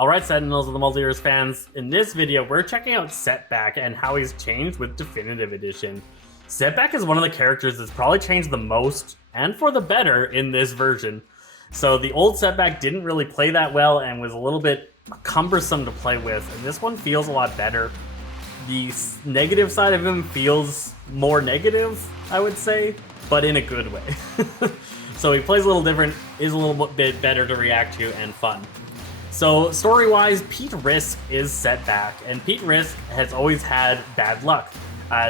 Alright, Sentinels of the Multiverse fans, in this video we're checking out Setback and how he's changed with Definitive Edition. Setback is one of the characters that's probably changed the most, and for the better, in this version. So the old Setback didn't really play that well and was a little bit cumbersome to play with, and this one feels a lot better. The negative side of him feels more negative, I would say, but in a good way. So he plays a little different, is a little bit better to react to, and fun. So story-wise, Pete Risk is Setback, and Pete Risk has always had bad luck.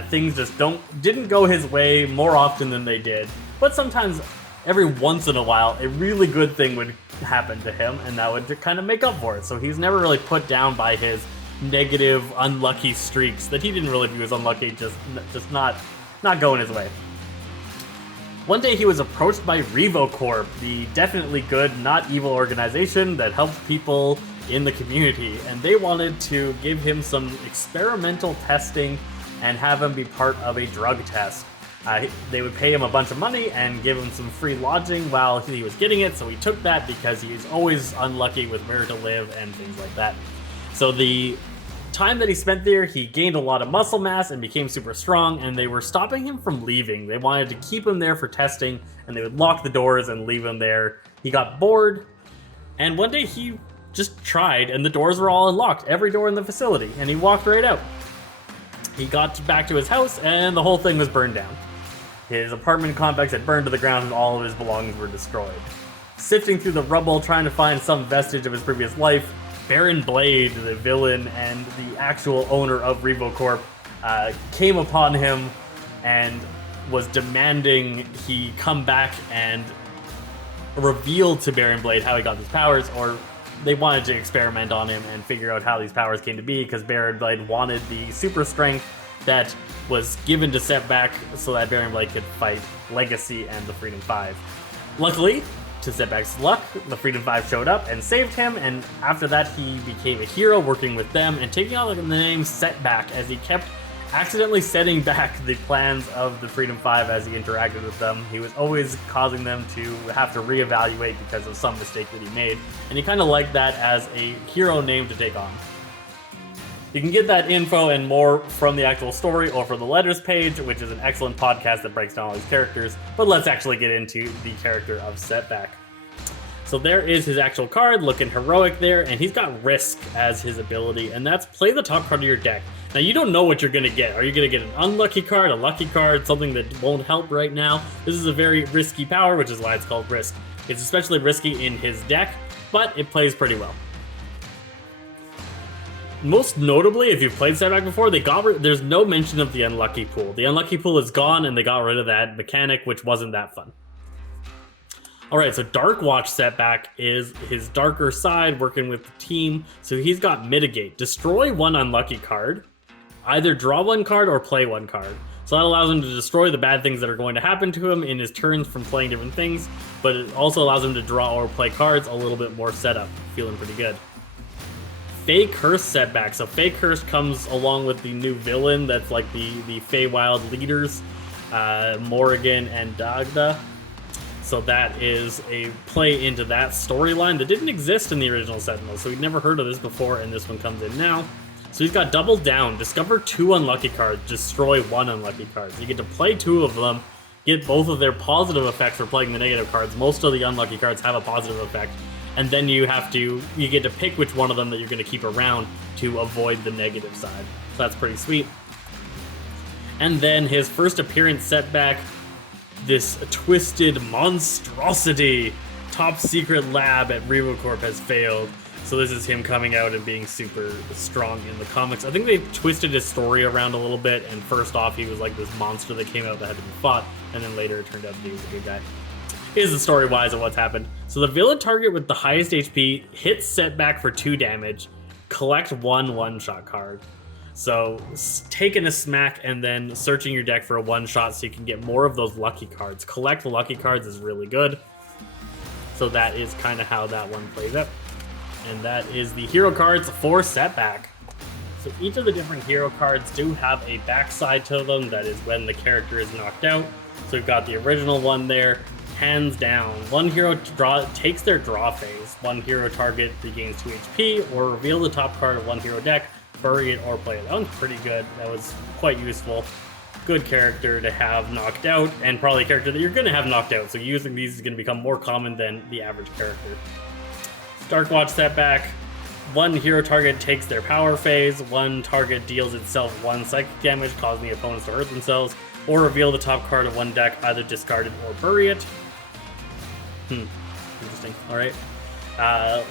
Things just didn't go his way more often than they did, but sometimes, every once in a while, a really good thing would happen to him, and that would kind of make up for it. So he's never really put down by his negative, unlucky streaks that he didn't really view as unlucky, just not going his way. One day he was approached by RevoCorp, the definitely good, not evil organization that helps people in the community, and they wanted to give him some experimental testing and have him be part of a drug test. They would pay him a bunch of money and give him some free lodging while he was getting it, so he took that because he's always unlucky with where to live and things like that. So the time that he spent there, he gained a lot of muscle mass and became super strong, and they were stopping him from leaving. They wanted to keep him there for testing, and they would lock the doors and leave him there. He got bored, and one day he just tried, and the doors were all unlocked, every door in the facility, and he walked right out. He got back to his house, and the whole thing was burned down. His apartment complex had burned to the ground, and all of his belongings were destroyed. Sifting through the rubble, trying to find some vestige of his previous life, Baron Blade, the villain and the actual owner of RevoCorp, came upon him and was demanding he come back and reveal to Baron Blade how he got these powers, or they wanted to experiment on him and figure out how these powers came to be, because Baron Blade wanted the super strength that was given to Setback so that Baron Blade could fight Legacy and the Freedom 5. Luckily, to Setback's luck, the Freedom 5 showed up and saved him, and after that he became a hero working with them and taking on the name Setback as he kept accidentally setting back the plans of the Freedom 5 as he interacted with them. He was always causing them to have to reevaluate because of some mistake that he made, and he kind of liked that as a hero name to take on. You can get that info and more from the actual story or from the letters page, which is an excellent podcast that breaks down all these characters, but let's actually get into the character of Setback. So there is his actual card, looking heroic there, and he's got Risk as his ability, and that's play the top card of your deck. Now you don't know what you're going to get. Are you going to get an unlucky card, a lucky card, something that won't help right now? This is a very risky power, which is why it's called Risk. It's especially risky in his deck, but it plays pretty well. Most notably, if you've played Setback before, there's no mention of the unlucky pool. The unlucky pool is gone, and they got rid of that mechanic, which wasn't that fun. Alright, so Dark Watch Setback is his darker side, working with the team. So he's got Mitigate. Destroy one unlucky card. Either draw one card or play one card. So that allows him to destroy the bad things that are going to happen to him in his turns from playing different things, but it also allows him to draw or play cards a little bit more setup. Feeling pretty good. Fey Curse Setback. So Fey Curse comes along with the new villain that's like the Feywild leaders, Morrigan and Dagda. So that is a play into that storyline that didn't exist in the original Sentinels, so we'd never heard of this before, and this one comes in now. So he's got Double Down, discover 2 unlucky cards, destroy 1 unlucky card. So you get to play 2 of them, get both of their positive effects for playing the negative cards. Most of the unlucky cards have a positive effect, and then you get to pick which one of them that you're going to keep around to avoid the negative side. So that's pretty sweet. And then his first appearance, Setback, this twisted monstrosity top secret lab at RevoCorp has failed. So this is him coming out and being super strong in the comics. I think they twisted his story around a little bit, and first off he was like this monster that came out that had to be fought, and then later it turned out that he was a good guy. Here's the story-wise of what's happened. So the villain target with the highest HP hits Setback for 2 damage, collect 1 one-shot card. So taking a smack and then searching your deck for a one-shot so you can get more of those lucky cards. Collect the lucky cards is really good. So that is kind of how that one plays out. And that is the hero cards for Setback. So each of the different hero cards do have a backside to them. That is when the character is knocked out. So we've got the original one there. hands down. One hero takes their draw phase. One hero target regains 2 HP, or reveal the top card of one hero deck, bury it, or play it. That one's pretty good. That was quite useful. Good character to have knocked out, and probably a character that you're going to have knocked out, so using these is going to become more common than the average character. Darkwatch Setback. One hero target takes their power phase. One target deals itself 1 psychic damage, causing the opponents to hurt themselves, or reveal the top card of one deck, either discard it or bury it. Interesting. Alright.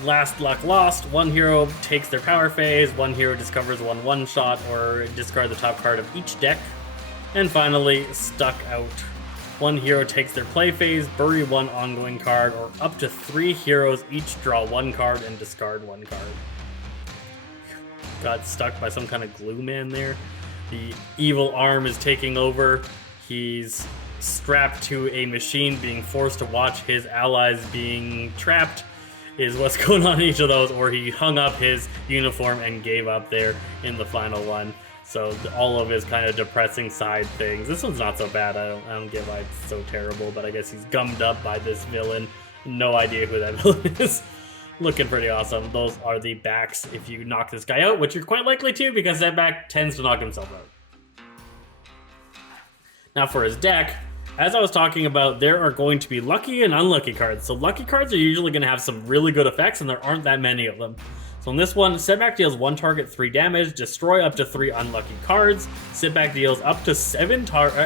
Last Luck Lost. One hero takes their power phase. One hero discovers one shot, or discard the top card of each deck. And finally, Stuck Out. One hero takes their play phase, bury 1 ongoing card, or up to 3 heroes each draw 1 card and discard 1 card. Got stuck by some kind of glue man there. The evil arm is taking over. He's strapped to a machine, being forced to watch his allies being trapped, is what's going on in each of those, or he hung up his uniform and gave up there in the final one. So all of his kind of depressing side things. This one's not so bad. I don't get why it's so terrible, but I guess he's gummed up by this villain. No idea who that villain is. Looking pretty awesome. Those are the backs if you knock this guy out, which you're quite likely to, because Setback tends to knock himself out. Now for his deck, as I was talking about, there are going to be lucky and unlucky cards. So lucky cards are usually going to have some really good effects, and there aren't that many of them. So in this one, Setback deals 1 target 3 damage, destroy up to 3 unlucky cards. Setback deals up to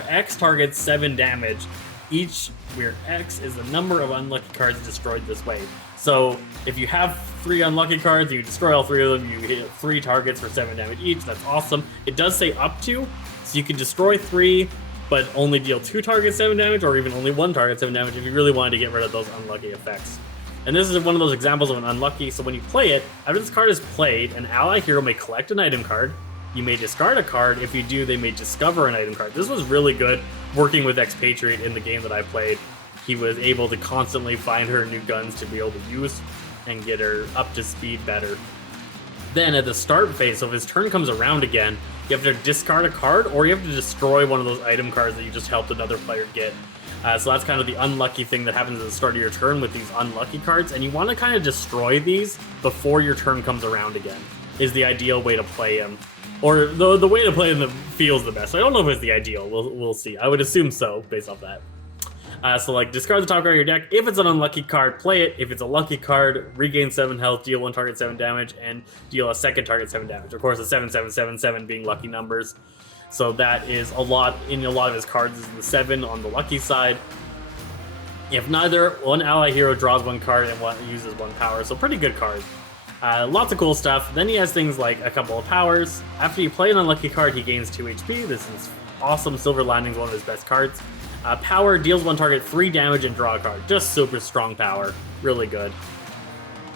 X targets 7 damage, each where X is the number of unlucky cards destroyed this way. So if you have 3 unlucky cards, you destroy all 3 of them, you hit 3 targets for 7 damage each. That's awesome. It does say up to, so you can destroy 3, but only deal 2 targets 7 damage, or even only 1 target 7 damage if you really wanted to get rid of those unlucky effects. And this is one of those examples of an unlucky, so when you play it, after this card is played, an ally hero may collect an item card. You may discard a card. If you do, they may discover an item card. This was really good working with Expatriate in the game that I played. He was able to constantly find her new guns to be able to use and get her up to speed better. Then at the start phase, so if his turn comes around again, you have to discard a card, or you have to destroy one of those item cards that you just helped another player get. So that's kind of the unlucky thing that happens at the start of your turn with these unlucky cards, and you want to kind of destroy these before your turn comes around again, is the ideal way to play them. Or the way to play them feels the best. I don't know if it's the ideal, we'll see. I would assume so, based off that. So like, discard the top card of your deck. If it's an unlucky card, play it. If it's a lucky card, regain 7 health, deal 1 target 7 damage, and deal a second target 7 damage. Of course, the 7, 7, 7, 7 being lucky numbers. So that is a lot, in a lot of his cards is the 7 on the lucky side. If neither, one ally hero draws 1 card and uses 1 power, so pretty good card. Lots of cool stuff. Then he has things like a couple of powers. After you play an unlucky card, he gains 2 HP. This is awesome. Silver Lining is one of his best cards. Power deals 1 target 3 damage and draw a card. Just super strong power. Really good.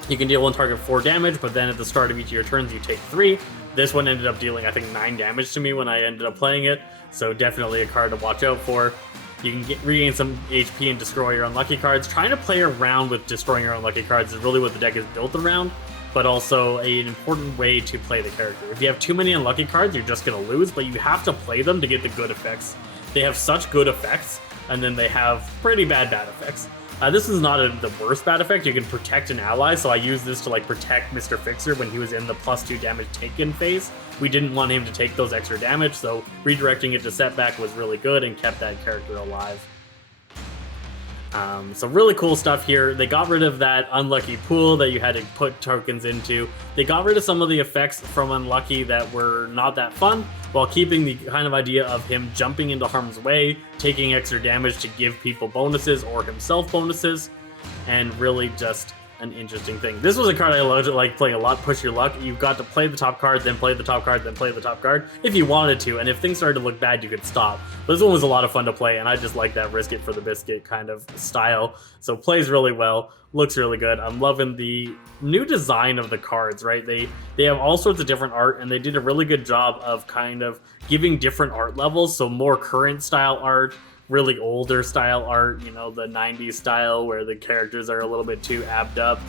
You can deal 1 target 4 damage, but then at the start of each of your turns, you take 3. This one ended up dealing, I think, 9 damage to me when I ended up playing it, so definitely a card to watch out for. You can regain some HP and destroy your unlucky cards. Trying to play around with destroying your unlucky cards is really what the deck is built around, but also an important way to play the character. If you have too many unlucky cards, you're just going to lose, but you have to play them to get the good effects. They have such good effects, and then they have pretty bad effects. This is not the worst bad effect. You can protect an ally, so I used this to like protect Mr. Fixer when he was in the +2 damage taken phase. We didn't want him to take those extra damage, so redirecting it to Setback was really good and kept that character alive. So really cool stuff here. They got rid of that unlucky pool that you had to put tokens into. They got rid of some of the effects from unlucky that were not that fun, while keeping the kind of idea of him jumping into harm's way, taking extra damage to give people bonuses or himself bonuses, and really just an interesting thing. This was a card I loved to like playing a lot, Push Your Luck. You've got to play the top card, then play the top card, then play the top card if you wanted to, and if things started to look bad, you could stop. But this one was a lot of fun to play, and I just like that risk it for the biscuit kind of style. So plays really well, looks really good. I'm loving the new design of the cards, right? They have all sorts of different art, and they did a really good job of kind of giving different art levels, so more current style art, really older style art, you know, the 90s style where the characters are a little bit too abbed up,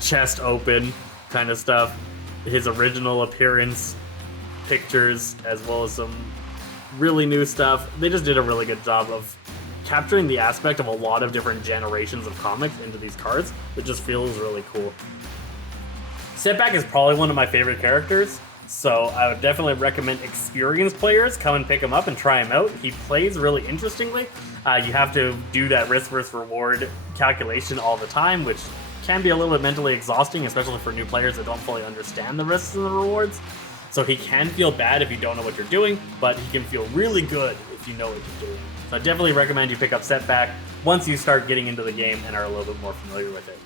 chest open kind of stuff, his original appearance pictures, as well as some really new stuff. They just did a really good job of capturing the aspect of a lot of different generations of comics into these cards. It just feels really cool. Setback is probably one of my favorite characters, so I would definitely recommend experienced players come and pick him up and try him out. He plays really interestingly. You have to do that risk versus reward calculation all the time, which can be a little bit mentally exhausting, especially for new players that don't fully understand the risks and the rewards. So he can feel bad if you don't know what you're doing, but he can feel really good if you know what you're doing. So I definitely recommend you pick up Setback once you start getting into the game and are a little bit more familiar with it.